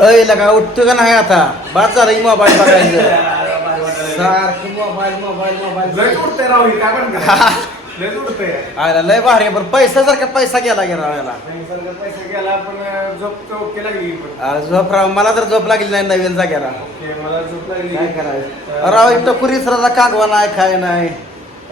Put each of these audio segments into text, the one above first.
अय लगा उठतो का नाही आता? बाद झालं मोबाईल बघायचं. सारखं मोबाईल मोबाईल लय मोबाईल उडतंय राव हे काय पण का लय उडतंय. आयला लय भारी पण पैसा सारखा पैसा गेला गेला याला. पैसा गेला पण झोप तर ओके लागली पण. आ, झोप राव मला तर झोप लागली नाही नवीन जाग्याला. ओके मला झोप लागली. काय करायचं? राव इथं राजा कागवा नाही काय नाही.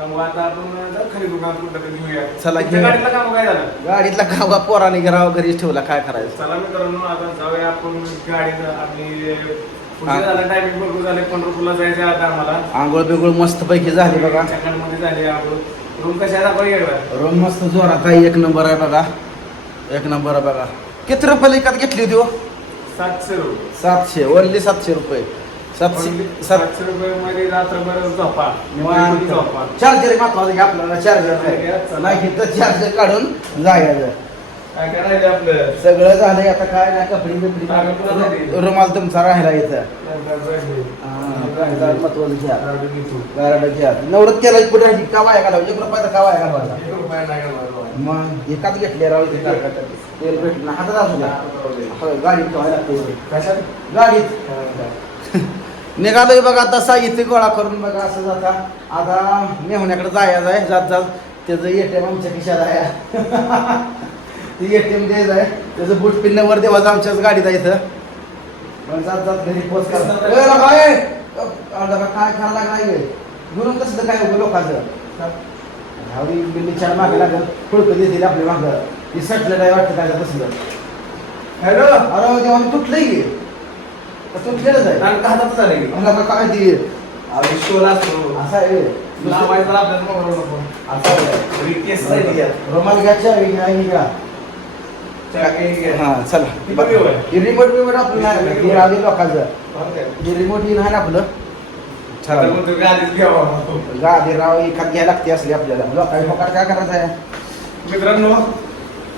मग आता आपण जाऊ खाली दुकानात कुठं तरी घेऊया चला, तुमच्या घेऊया. गाडीतलं काम काय झालं गाडीतला पोराने घराव घरीच ठेवला काय करायचं? चला मित्रांनो आता जाऊया आपण गाडीत आपली हा. पुढे झालं टायमिंग झाले पंढरपूरला जायचं आहे आता आम्हाला. आंघोळ बिंगोळ मस्त पैकी झाली बघा. झाली आपण रूम कशा आहे दाखवा एकदा रूम मस्त जोरात आहे एक नंबर आहे बघा. एक नंबर आहे बघा. किती रुपये लिकात घेतली होती हो? सातशे रुपये. सातशे ओनली सातशे रुपये. सातशे सात सातशे रुपये मध्ये रात्रभर झोपा. निवांत. झोपा. चार्जर महत्वाचं घ्या आपल्याला चार्जर नाही. तर चार्जर काढून जायचं काय करायचं आपलं? सगळं झालंय आता काय नाही कपडे. बिपडी रुमाल तुमचा राहिला इथं. नंतर महत्वाचं घ्या. गारडा घ्या. नवरत केला कुठे राहिली? का वाया घालावं एक रुपयाचा का वाया घालवायचा? घालवायचा. मग एकाच घेतले राव टाका. तेल भेटलं हातात असू द्या. होय, गाडीत ठेवायला लागते कशात? गाडीत. निघालोय बघा आता साहित्य गोळा करून बघा असं जाता. आता मेहण्याकडे जायचं आहे जात जात. त्याचं एटीएम आमच्या खिशात आहे. ते एटीएम द्यायचं आहे. त्याचं बूट पिन्नवर देवाचं आमच्याच गाडीत आहे इथं. पण जात जात घरी पोच करतात काय खायला लागलाय गे? कसं काय होतं लोकांचं? हवी बिल्ली मागे लागलं. खुळकं देतील आपल्या मागं. ती सटलं काय वाटतं काय तसलं? हॅलो? अरे तेव्हा तुटलंय हातात. मला का काय ती? अरे शोला असतो. असं आहे. लावायचा आपल्याला मोबाईल नको. असं आहे. तरी केस आहे त्याच्यात. रुमाल घ्यायच्या आहे का चाकी घे. हा चला. रिमोट बिमोट आपलं नाही. आधी लोकांचं. रिमोट येईन आहे ना आपलं? चला. गादी राव एखाद घ्यायला लागते असली आपल्याला. लोकांनी काय करायचं आहे? मित्रांनो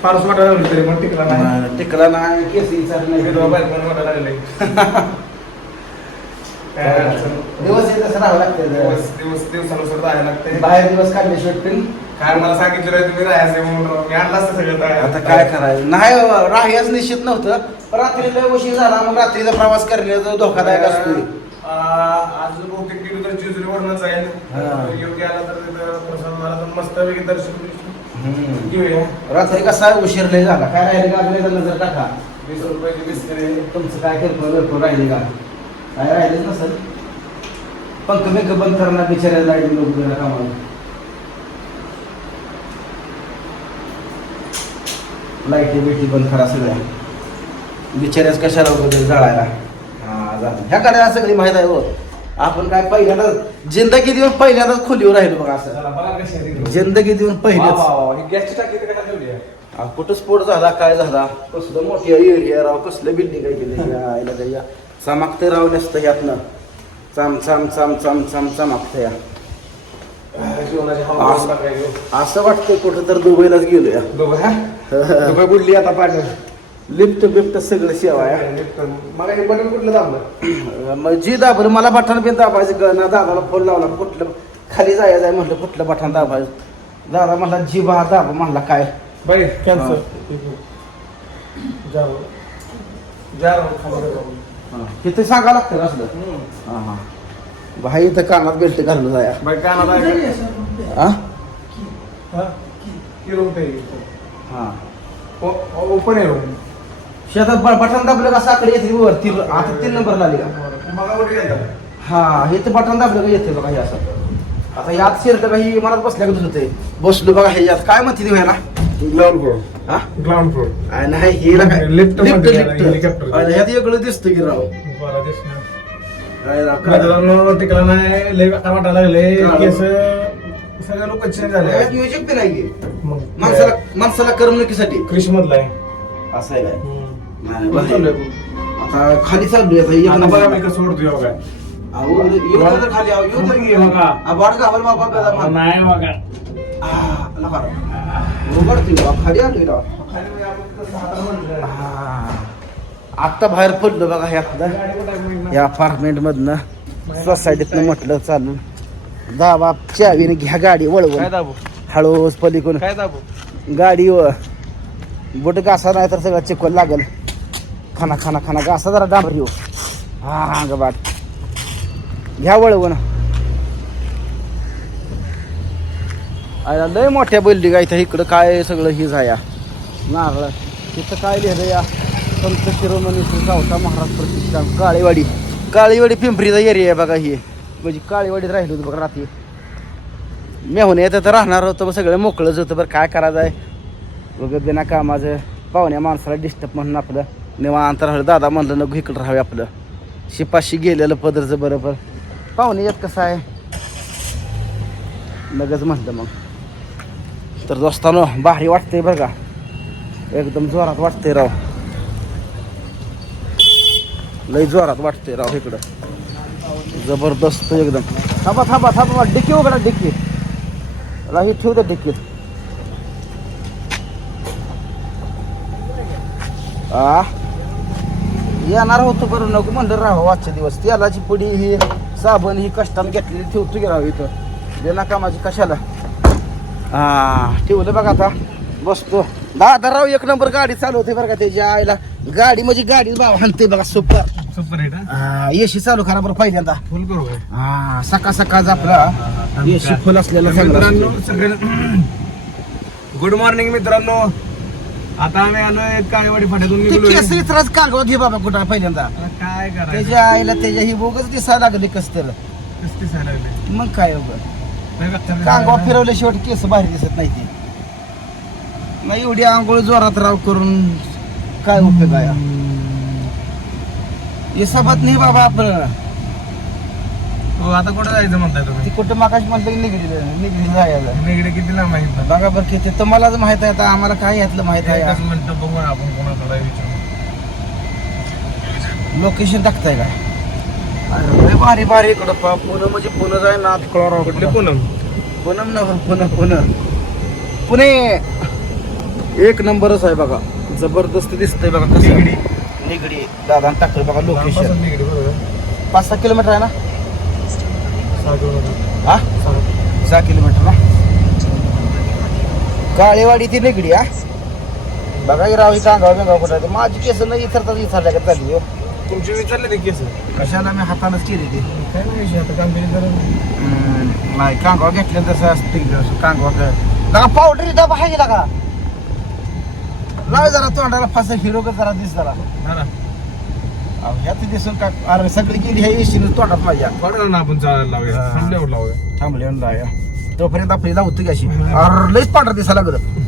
फारच वाटायला लागलं तरी पण टिकला नाही. हा, टिकला नाही केस विधवा नाही. बायको पण वाटायला लागले. काय अडचण. दिवस येत असं राहावं लागतं. दिवस दिवस दिवसानुसार जायला लागते. बाहेर दिवस काढल्याशिवाय पण काय मला सांगितलं तुम्ही राहायचं म्हणून. मी आणलं असतं सगळं तयार. आता काय करायचं? नाही बाबा, राहायच निश्चित नव्हतं. रात्री लय उशीर झाला मग रात्रीचा प्रवास करण्याचा धोकादायक असतो. आ, आज बहुतेक गेलो तर जेजुरीवरनं जाईल. हा. योग्य आला तर तिथं प्रसाद महाराज मस्तपैकी दर्शन घेऊया रात्री कसा उशीर लय झाला. काय राहिले का? आपल्याला नजर टाका. वीस रुपयाची बिस्किटे तुमचं काय किरकोळ बिरकोळ राहिले का? काय राहिलेच नसेल. पंख बिंक बंद करणार बिचाऱ्या लाइट लोक गेला कामाला लाईटी बिटी बंद करा सगळ्या. बिचाऱ्याच कशाला वगैरे जळायला. हा झालं ह्या गाड्या सगळी माहीत आहे हो. आपण काय पहिल्यांदा जिंदगी देऊन पहिल्यांदाच खोलीवर राहिलो बघा असं. जिंदगी देऊन. ही गॅसची टाकी इथे कशाला ठेवली आहे? आ, कुठं स्फोट झाला काय झाला कसलं मोठी एरिया राव कसलं बिल्डिंग आहे गेले यायला काय या चमकते राव नसतं ह्यातनं चाम चाम चाम चाम चाम चमकतं या जेवणाची हवा असं- टाकायची. असं वाटतंय कुठं तर दुबईलाच गेलो या दोघं, हा? दुबई बुडली आता पाण्यात. लिफ्ट बिफ्ट सगळं सेवा आहे. मग हे बटन कुठलं दाबलं? मग जी दाबलं मला बटन बिन दाबायचं गणा दादाला फोन लावला कुठलं खाली जायचं आहे म्हटलं कुठलं बटन दाबायचं? दादा म्हणला जी बा दाबा. म्हणला काय? बाई. हा. तिथे सांगावं लागतं का असलं. हा हा. भाई इथं कानात बेल्ट घालून जाया. बाई कानात हा? हा? हा ओपन आहे शेतात ब- बटन दाबलं का साखळी येते वरती आता तीन नंबर आली का? मग कुठे गेलता? हा हे तर बटन दाबलं का येते बघा हे असं. आता यात शिरलं का ही मनात बसल्या का होते बसलो बघा ह्याच्यात काय म्हणते ती व्हायला ग्राउंड फ्लोर हा? ग्राउंड फ्लोर आ, नाही हिला काय? Lift लिफ्टमध्ये लिफ्ट हेलिकॉप्टर. आ, ह्यात वेगळं दिसतं की राव. बरं दिसणार. काय राव, काय? मित्रांनो टिकला नाही लय वाटा लागले. काळं. केस सगळे लोक चेंज झाले. ह्यात म्युझिक बी नाही मग माणसाला माणसाला करमणुकीसाठी. क्रिश मधला आहे. असं आहे काय? नाही. आता खाली चाललोय आता एक आता बघा मी नंबर. कसं सोडतोय बघा अहो, येऊ तर खाली अहो, येऊ तर ये बघा. आ, वाट गावाल बाबा गदा मार. नाही बघा आ, नका. उघडते राव, खाली आलोय राव. खाली आपण कसं हातानं म्हणलं. आ, आत्ता बाहेर पडलो बघा आहे नाही. या अपार्टमेंट मधनं सोसायटीतनं म्हटलं चालून दाबा चावीने घ्या गाडी वळवून दाबू हळूच पलीकडून काय दाबू गाडी व बोट घासा नाही तर सगळं चिकल लागल खाना खाना खाना. का असा जरा डांबरी हो हा हा ग बाट. घ्या वळवण. आया लय मोठ्या बिल्डिंग आहे इकडं काय सगळं ही झाया. नारळ. तिथं काय लिहिलं या? संत शिरोमणी श्री सावता महाराज प्रतिष्ठान काळेवाडी. काळेवाडी पिंपरीचा एरिया आहे बघा ही. म्हणजे काळेवाडीत राहिलो होतो बघा रात्री. मेहून येतं तर राहणार होतं सगळं. मोकळंच होतं बरं. काय करायचं आहे? वगैरे बिना कामाचं. पाहुण्या माणसाला डिस्टर्ब म्हणून आपलं. निवांत राहिलं दादा म्हणलं नको इकडं राहावे आपलं. शिपाशी गेलेलं पदरचं बरोबर. पाहुणे येत कसं आहे? लगेच म्हटलं मग. तर दोस्तानो भारी वाटतंय बरं का. एकदम जोरात वाटतंय राव. लई जोरात वाटतंय राव इकडं. जबरदस्त एकदम. थांबा थांबा थांबा. डिक्की उघडा डिक्की. राही ठेवू द्या डिक्कीत. आ? येणार होतो बरं नको म्हणलं राहावं आजचे दिवस. तेलाची पुडी ही साबण ही कष्टाने घेतलेली ठेवतो की राहावं इथं. बिना कामाची कशाला? हा ठेवलं बघा आता. बसतो. दादा राव एक नंबर गाडी चालवते बरं का त्याच्या आईला. गाडी म्हणजे गाडी भाव हाणते बघा सुपर. सुपर हिट हा एसी चालू करा बरं पहिल्यांदा. फुल करू काय? हा सकाळ सकाळचा आपला एसी फुल असलेला चांगला. मित्रांनो गुड मॉर्निंग मित्रांनो. आता आम्ही आलोय काळेवाडी फाट्यातून ते निघलोय. कांगवा घे बाबा कुठं पहिल्यांदा. आता काय करायचं? त्याच्या आईला त्याच्या ही बोगच दिसायला लागली कस तर. मग काय उगं नाही का? कांगवा फिरवल्या शेवट केस बाहेर दिसत नाही ती. नाही एवढी आंघोळ जोरात राव करून काय उपयोग आहे? हे सबत नाही बाबा आपलं. हो आता कुठं जायचं म्हणताय तुम्ही? ती कुठं मागाशी म्हटलं की निगडीलं निगडीला जायला. निगडे किती लांब आहे इथनं? बघा बरं किती तुम्हालाच माहीत आहे आता आम्हाला काय यातलं माहीत एकच आहे मिनिटं बघू आपण कोणाकडे विचारू लोकेशन टाकताय का? अरे भारी भारी इकडं पा- पुणे म्हणजे पुणे जाय ना तिकडं कुठले पूनम पूनम न पुणे पुणे. पुणे! एक नंबरच आहे बघा. जबरदस्त दिसतंय बघा कसं. निगडी. निगडी. दादा टाकलं बघा लोकेशन निगडी बरोबर. पाच सहा किलोमीटर आहे ना? हा सहा. किलोमीटर ना? काळेवाडी ती निगडी हा? बघा की राव इथं अंगावर बिंगावर कुठं. माझी केस न इथरतात इथरल्या का चालली हो. तुमची विचारले ते केस. कशाला मी हातानच केली ती? काय नाही आता काम केली तर हम्म, नाही कांगवा घेतलं तसं असतं कांगवा लगा पावडर इथं आहे का लाव जरा तोंडाला फास हिरो का जरा दिस जरा. ह्यात दिसून का अरे सगळी गेली ह्या येशील तोंडात माझ्या. पडलं ना आपण चालायला लावूया हा. थांबल्यावर लावूया. थांबले लाया तोपर्यंत आपली लावतो की अशी? अरे लईच पांढरा दिसायला लागत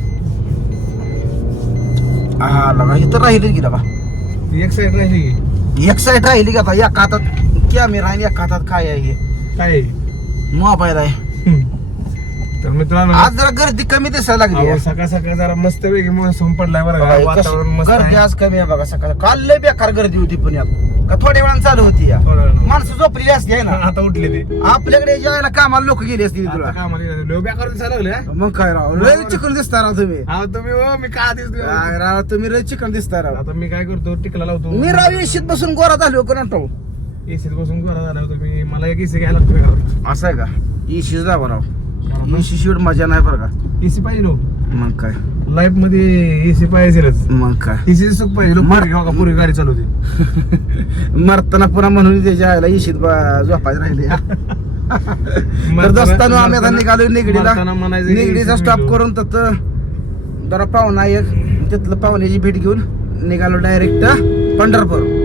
हा लगा इथं राहिली की लगा. ती एक साईड राहिली की? एक साईड राहिली का आता एका हातात कॅमेरा आणि एका हातात काय आहे हे? काय मोबाईल आहे. तर मित्रांनो आज जरा गर्दी कमी दिसायला लागली अहो. सकाळ सकाळ जरा मस्त पैकी मोसम पडलाय बरं का. वातावरण मस्त गर्दी आहे आज कमी आहे बघा सकाळ. काल लय बेकार गर्दी होती पुण्यात का थोड्या वेळानं चालू होती या. थोडं वेळानं. माणसं झोपलेली असते आहे ना? आता उठले ते. आपल्याकडे ज्याला कामाला लोक गेली असतील आता तुला कामाला गेले. बेकार दिसायला लागले हा? मग काय राव? लय चिकन दिसता राव तुम्ही. अहो, तुम्ही हो, मी काय राव तुम्ही लय चिकन दिसता राव. आता मी काय करतो टिकला लावतो. मी राव येशीत बसून गोरा झालो कोणा एसीत बसून गोरा झाला होतो मी. मला एक एसी घ्यायला लागतो. असं आहे का? इशी जावं राव. इशी शिवड मजा नाही बरं का? एसी पाहिजे नो मग काय? लाईफमध्ये एसी पाहिजेच मग काय? एसी सुख पाहिजे. लोक मार्ग का पुरी गाडी चालवते. मरताना पुन्हा म्हणून त्याच्या आईला इशीत झोपायचं राहिले. तर दोस्तानो आम्ही आता निघालो निगडीला. निगडीचा स्टॉप. करून तर जरा पाहुणा एक तिथलं पाहुण्याची भेट घेऊन निघालो डायरेक्ट पंढरपूर.